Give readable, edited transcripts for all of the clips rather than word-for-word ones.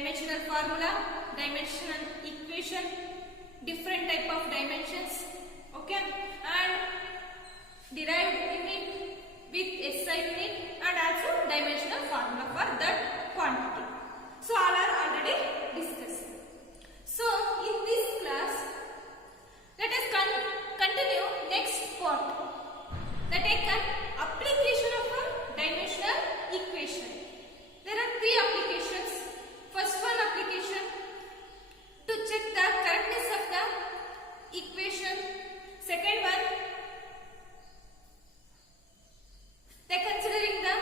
dimensional formula, dimensional equation, different type of dimensions, okay, and derived unit with SI unit and also dimensional formula for that quantity. So all are already discussed. So in this class, let us continue next part, that is application of a dimensional equation. There are three applications. First one application to check the correctness of the equation. Second one, they considering the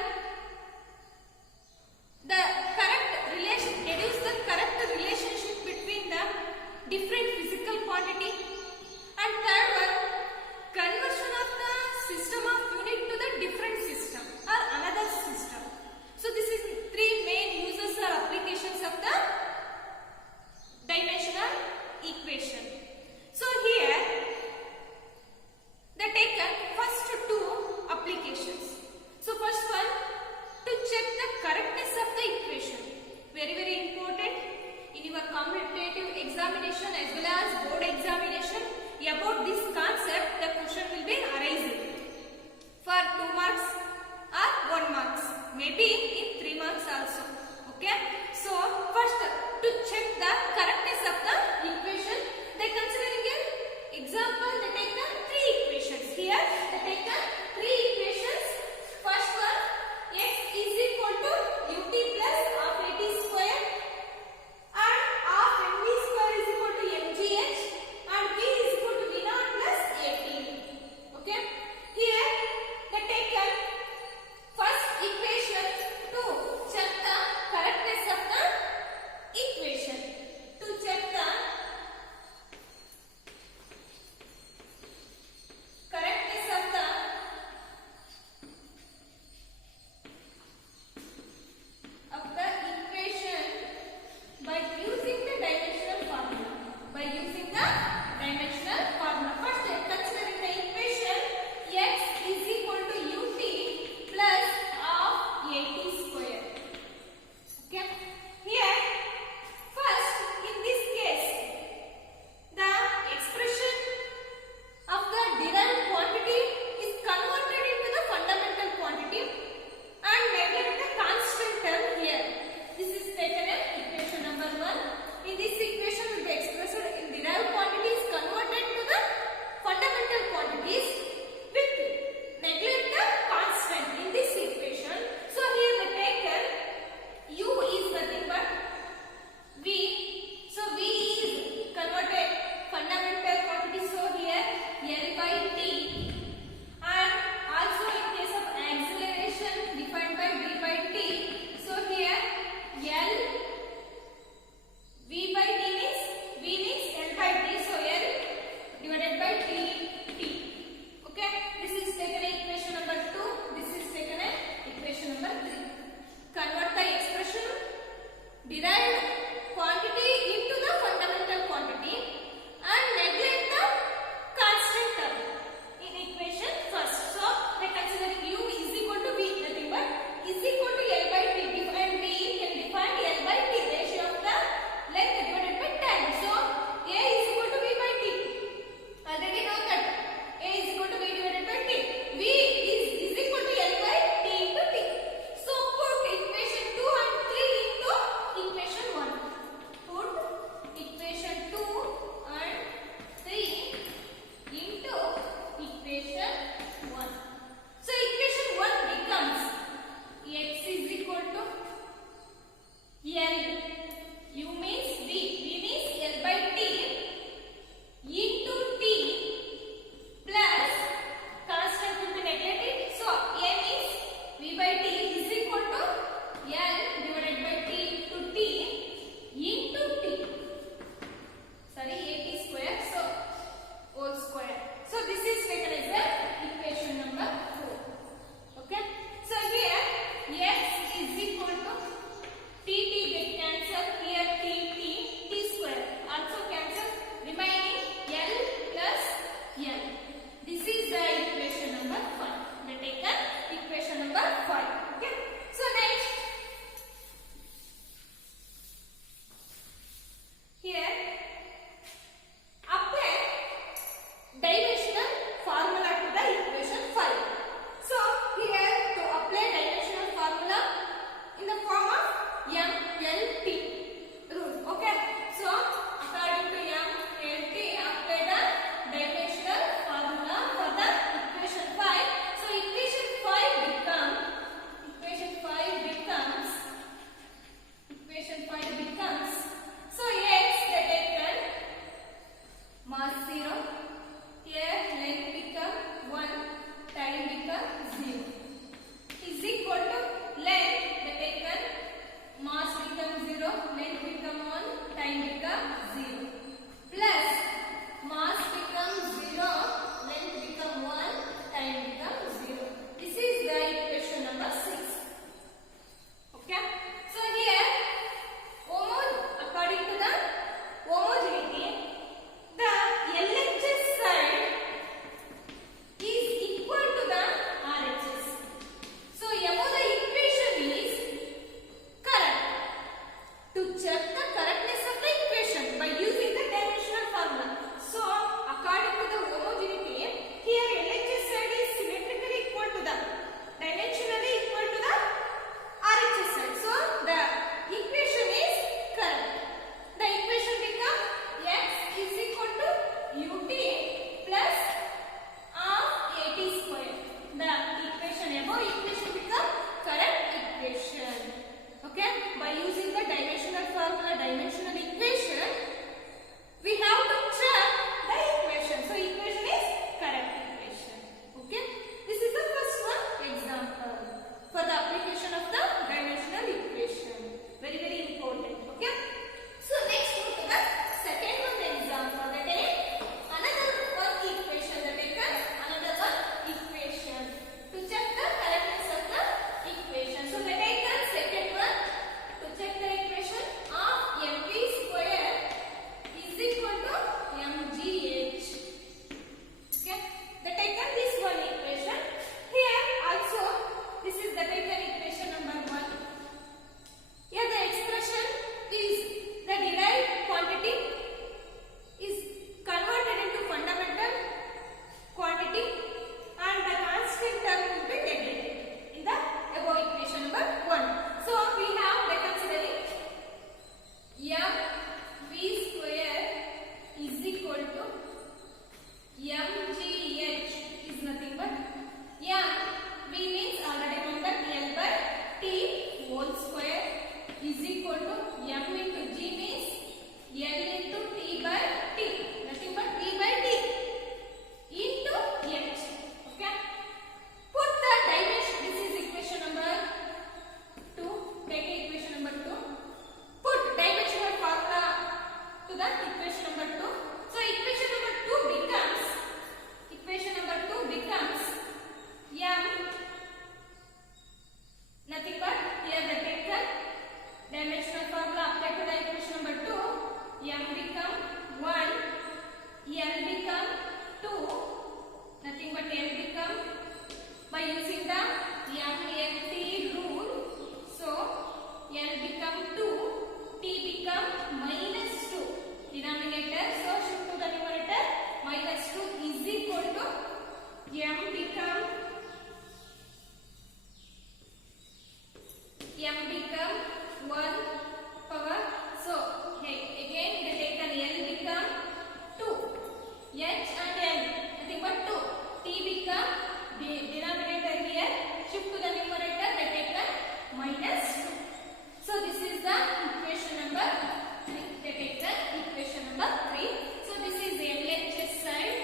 Okay. So here, according to the homogeneity, the LHS side is equal to the RHS. So above the equation is correct. To check the correctness of the equation by using the dimensional formula. So according to the homogeneity, here LHS side is symmetrically equal to the dimensionally equal to the RHS side. So the equation is correct. The equation becomes x is equal to ut plus half at square. The equation above equation becomes correct equation. Okay, by using the dimensional formula, dimensional equation, we have to check the equation. So equation is correct equation. Okay, this is the first one example for the application of the dimensional equation. Very, very important. Okay, so next move to the second one example. That is another one equation. That is another one equation to check the correctness of the equation. So let us take the second one. To check the equation of mv square is equal to mgh. Okay, the taken this one equation. Here also this is the taken equation number 1. Here the expression is the derived quantity is converted into fundamental quantity and the constant term will be negated in the above equation number 1. So we have by considering mv square is equal to mgh is nothing but v means already known that L by T whole square is equal to m into g means L into T by T, nothing but V by T into h. Okay, put the dimension. This is equation number 2. Take equation number 2. Put dimensional formula to the equation number 2. So equation number 2 becomes m nothing but here the taken dimensional formula applied to the equation number 2. M become 1, L become 2, nothing but L become by using the MLT rule. So L become 2, T become minus 2. Denominator, so shift to the numerator, minus 2 is equal to M become 1 power. So again the taken L become 2, H and L nothing but 2. T become the denominator here, shift to the numerator, the taken minus 2. So this is the equation number 3. The taken equation number 3. So this is LHS side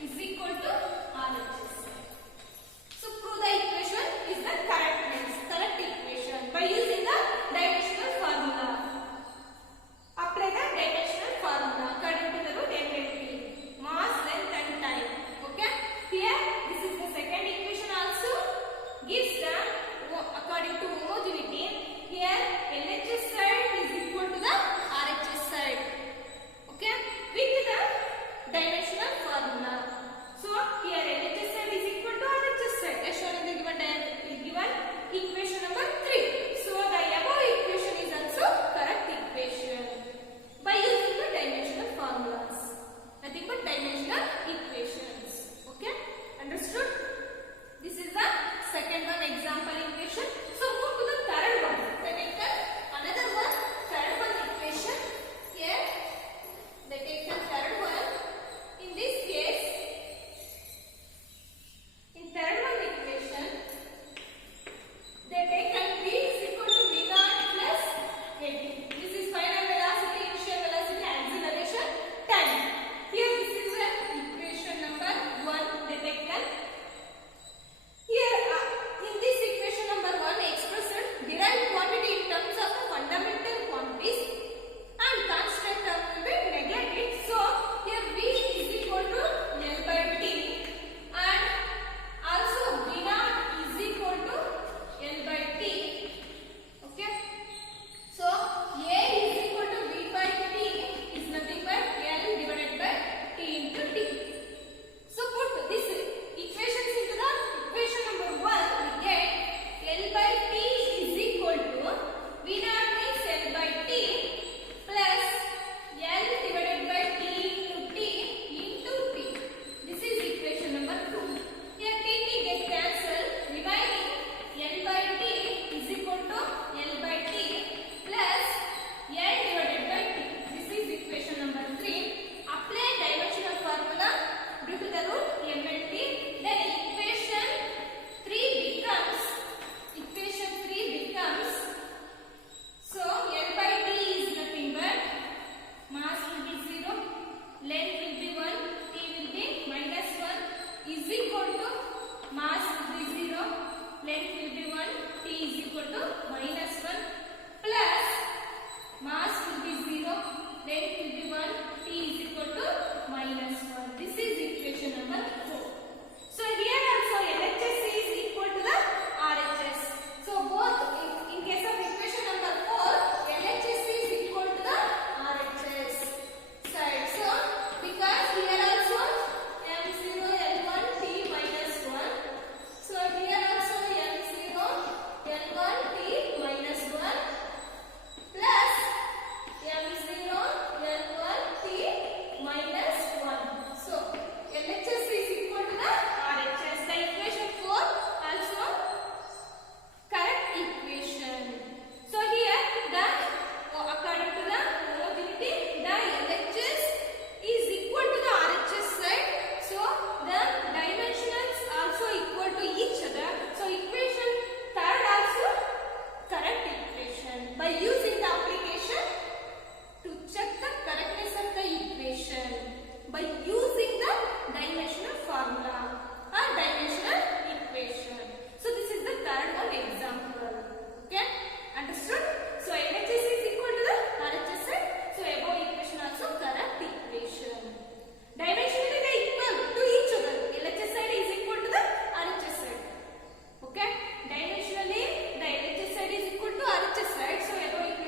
is equal to RHS side. So prove the equation is the correct equation by using the dimensional formula. by using the application to check the correctness of the equation by using the dimensional formula or dimensional equation. So this is the third one example. Okay, understood? So LHS is equal to the RHS side. So above equation also correct equation. Dimensionally they equal to each other. LHS side is equal to the RHS side. Okay, dimensionally the LHS side is equal to RHS side. So above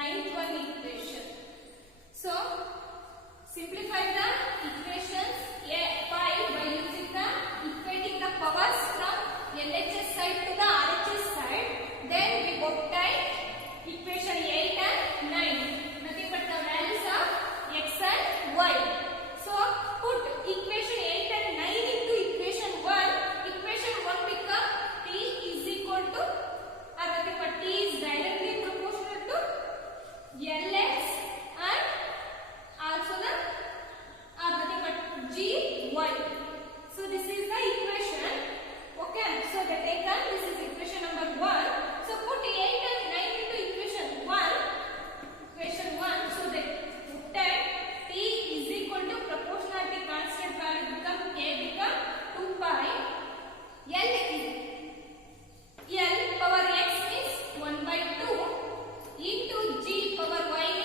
ninth one equation. So simplify the equations A5 by using the equating the powers from LHS side to the RHS side. Then we obtain equation 8 and 9. Nothing but the values of x and y. So put equation 8 and 9 into equation 1. Equation 1 become t is equal to, or nothing but t is directly proportional to Lx and also the, or nothing but gy. So this is the equation. Okay, so the taken, this is equation number 1. So put 8 and 9 into equation 1. Equation 1. So that t is equal to proportionality constant value become k become 2 pi. L power x is 1 by 2 into g power y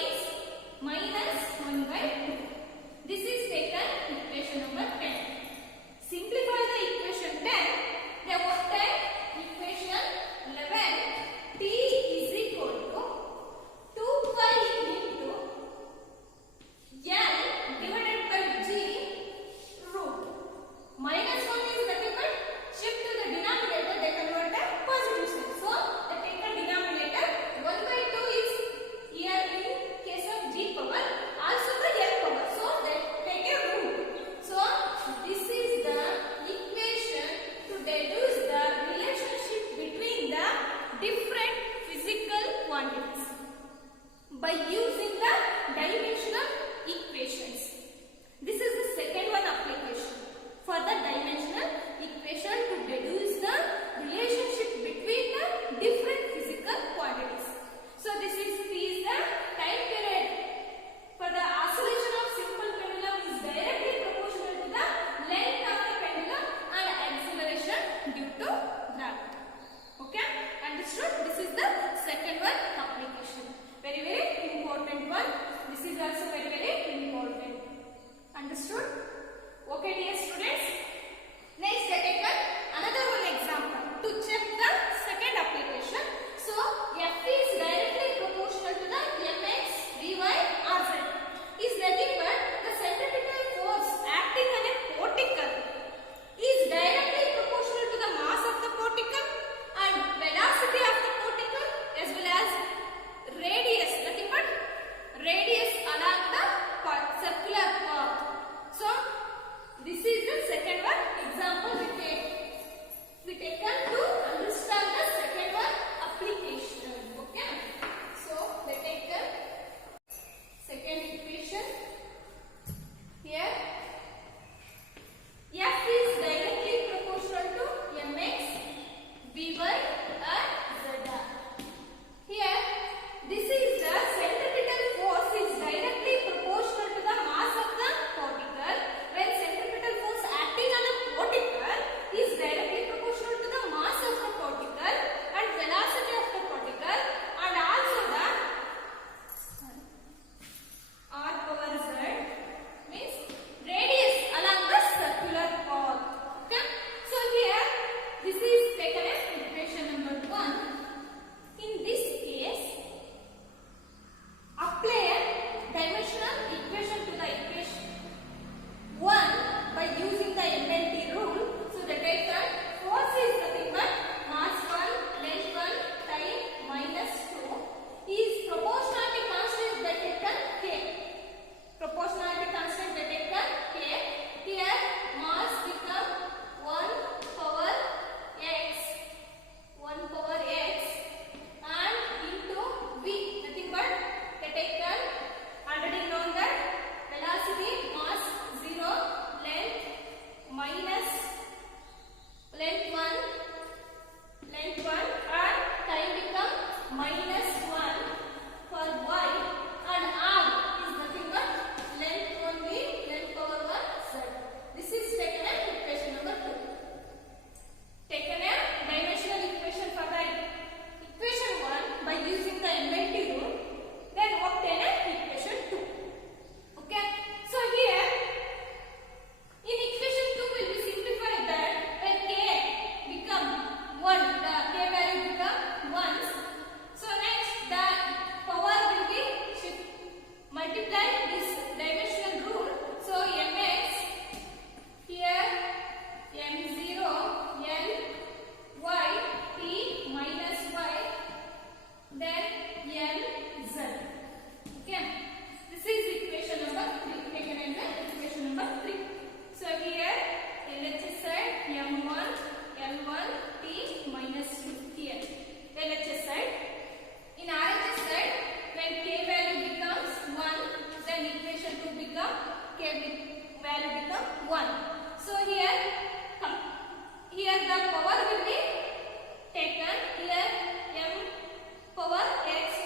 value become 1. So here the power will be taken. Here m power x